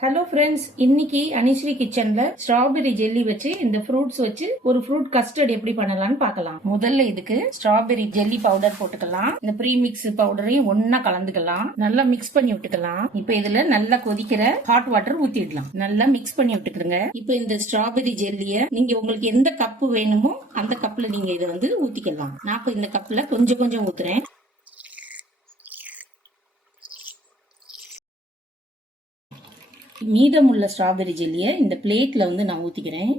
Hello friends, இன்னைக்கு அனிஸ்ரீ கிச்சன்ல strawberry jelly வச்சு இந்த ஃப்ரூட்ஸ் வச்சு ஒரு ஃப்ரூட் கஸ்டர்ட் எப்படி பண்ணலாம்னு பார்க்கலாம். முதல்ல இதுக்கு ஸ்ட்ராபெரி ஜெல்லி பவுடர் போட்டுக்கலாம். இந்த ப்ரீ மிக்ஸ் பவுடரையும் ஒன்னா கலந்துக்கலாம். நல்லா மிக்ஸ் பண்ணி விட்டுக்கலாம். இப்ப இதுல நல்லா கொதிக்கிற ஹாட் வாட்டர் ஊத்திடலாம். நல்லா மிக்ஸ் பண்ணி விட்டுக்கிடுங்க. இப்ப இந்த ஸ்ட்ராபெரி ஜெல்லிய நீங்க உங்களுக்கு எந்த கப்பு வேணுமோ அந்த கப்ல நீங்க இதை ஊத்திக்கலாம். நான் இப்ப இந்த கப்ல கொஞ்சம் கொஞ்சம் ஊத்துறேன். மீதமுள்ள ஸ்ட்ராபெரி ஜெல்லியை இந்த பிளேட்ல நான் ஊத்திக்கிறேன்.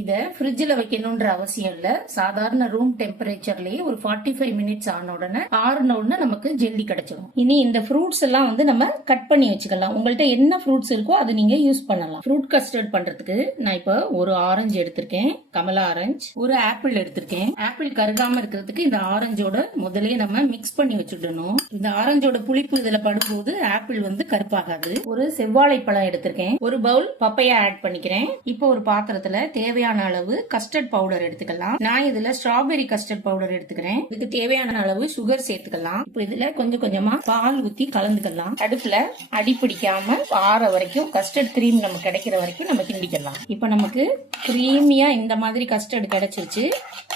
இத ஃப்ரிட்ஜ்ல வைக்கணும்ன்ற அவசியம் இல்ல. சாதாரண ரூம் டெம்பரேச்சர்லயே ஒரு 45 மினிட்ஸ் ஆன உடனே ஆறுன உடனே நமக்கு ஜெல்லி கிடைச்சிடும். இனி இந்த ஃப்ரூட்ஸ் எல்லாம் நம்ம கட் பண்ணி வச்சுக்கலாம். உங்கள்ட்ட என்ன ஃப்ரூட்ஸ் இருக்கோ அதை நீங்க யூஸ் பண்ணலாம். ஃப்ரூட் கஸ்டர்ட் பண்றதுக்கு நான் இப்ப ஒரு ஆரஞ்சு எடுத்திருக்கேன், கமலா ஆரஞ்சு. ஒரு ஆப்பிள் எடுத்திருக்கேன். ஆப்பிள் கருகாம இருக்கிறதுக்கு இந்த ஆரஞ்சோட முதலே நம்ம மிக்ஸ் பண்ணி வச்சுடணும். இந்த ஆரஞ்சோட புளிப்பு இதுல படும்போது ஆப்பிள் கருப்பாகாது. ஒரு செவ்வாழை பழம் எடுத்திருக்கேன். ஒரு பவுல் பப்பையா ஆட் பண்ணிக்கிறேன். இப்போ ஒரு பாத்திரத்துல தேவையான அளவு கஸ்டர்ட் பவுடர் எடுத்துக்கலாம். நான் இதுல ஸ்ட்ராபெரி கஸ்டர்ட் பவுடர் எடுத்துக்கிறேன். இதுக்கு தேவையான அளவு சுகர் சேர்த்துக்கலாம். இப்போ இதுல கொஞ்சம் கொஞ்சமா பால் ஊத்தி கலந்துக்கலாம். அடுப்புல அடி பிடிக்காம ஆற வரைக்கும் கஸ்டர்ட் கிரீம் நமக்கு கிடைக்கிற வரைக்கும் நம்ம கிண்டிக்கலாம். இப்ப நமக்கு கிரீமியா இந்த மாதிரி கஸ்டர்ட் கிடைச்சிருச்சு.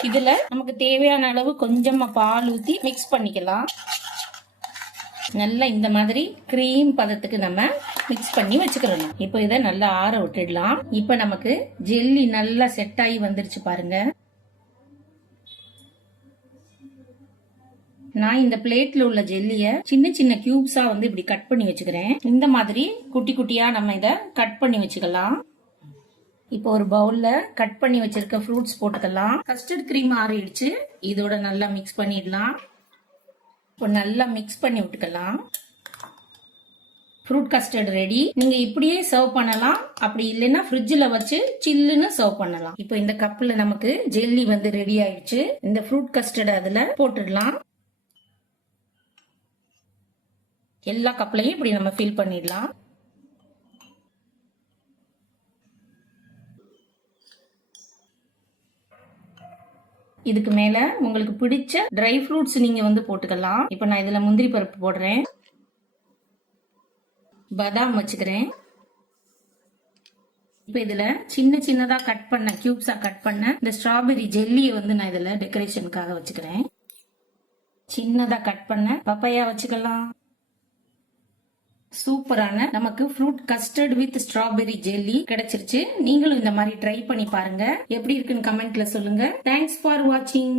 இதுல நமக்கு தேவையான அளவு கொஞ்சமா பால் ஊத்தி மிக்ஸ் பண்ணிக்கலாம். நல்லா இந்த மாதிரி கிரீம் பதத்துக்கு நம்ம மிக்ஸ் பண்ணி வச்சுக்கிறோம். இப்போ இதை நல்லா ஆற விட்டுடலாம். இப்போ நமக்கு ஜெல்லி நல்லா செட் ஆகி வந்துருச்சு பாருங்க. நான் இந்த பிளேட்ல உள்ள ஜெல்லிய சின்ன சின்ன கியூப்ஸா இப்படி கட் பண்ணி வச்சுக்கிறேன். இந்த மாதிரி குட்டி குட்டியா நம்ம இத கட் பண்ணி வச்சுக்கலாம். இப்போ ஒரு பவுல்ல கட் பண்ணி வச்சிருக்க ஃப்ரூட்ஸ் போட்டுக்கலாம். கஸ்டர்ட் கிரீம் ஆறிடுச்சு. இதோட நல்லா மிக்ஸ் பண்ணிடலாம். இப்போ நல்லா மிக்ஸ் பண்ணி விட்டுக்கலாம். Fruit custard ready. நீங்க இப்படியே சர்வ் பண்ணலாம். அப்படி இல்லைன்னா ஃப்ரிட்ஜ்ல வச்சு சில்லுன்னு சர்வ் பண்ணலாம். இப்போ இந்த கப்ல நமக்கு ஜெல்லி ரெடி ஆயிடுச்சு. இந்த ஃப்ரூட் கஸ்டர்ட் அதுல போட்டுடலாம். எல்லா கப்லையும் இப்படி நம்ம ஃபில் பண்ணிடலாம். இதுக்கு மேல உங்களுக்கு பிடிச்ச ட்ரை ஃப்ரூட்ஸ் நீங்க போட்டுக்கலாம். இப்ப நான் இதுல முந்திரி பருப்பு போடுறேன், பாதாம் வச்சுக்கிறேன். இப்ப இதுல சின்ன சின்னதா கட் பண்ண கியூப்ஸா கட் பண்ண இந்த ஸ்ட்ராபெரி ஜெல்லியை நான் இதுல டெக்கரேஷனுக்காக வச்சுக்கிறேன். சின்னதா கட் பண்ண பப்பாயா வச்சுக்கலாம். சூப்பரான நமக்கு fruit custard with strawberry jelly கிடைச்சிருச்சு. நீங்களும் இந்த மாதிரி ட்ரை பண்ணி பாருங்க. எப்படி இருக்குன்னு கமெண்ட்ல சொல்லுங்க. தேங்க்ஸ் ஃபார் வாட்சிங்.